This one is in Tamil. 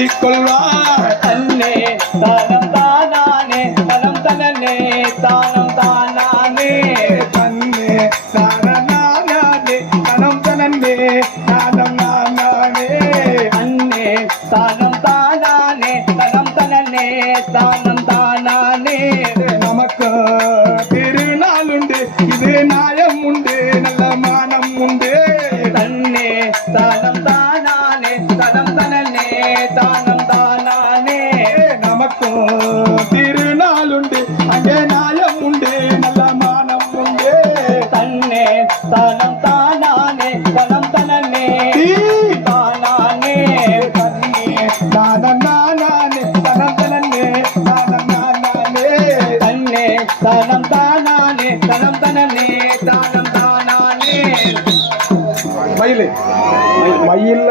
வேண்டிக் கொள்வார். தன்னே தானம் தானானே தனம் தனனே தானம் தானானே தன்னே தானே தனம் தனனே தானம் நானே அன்னே தானம் தானானே தனம் தனனே தானம் தானானே நமக்கு திருநாளுண்டு இது நியாயம் உண்டு நல்ல மானம் உண்டு. தன்னே தானம் தானானே தனம் தனனே தானம் தானானே நமக்கும் திருநாளுண்டு அங்கே நியாயம் உண்டு நல்ல மானம் உண்டு. தன்னே தானம் தானானே தனம் தனனே தானானே தன்னே தானம் நானே தனம் தனனே தானம் நானே தன்னே தானம் தானானே தனம் தனனே தானம் தானானே மயில் மயில்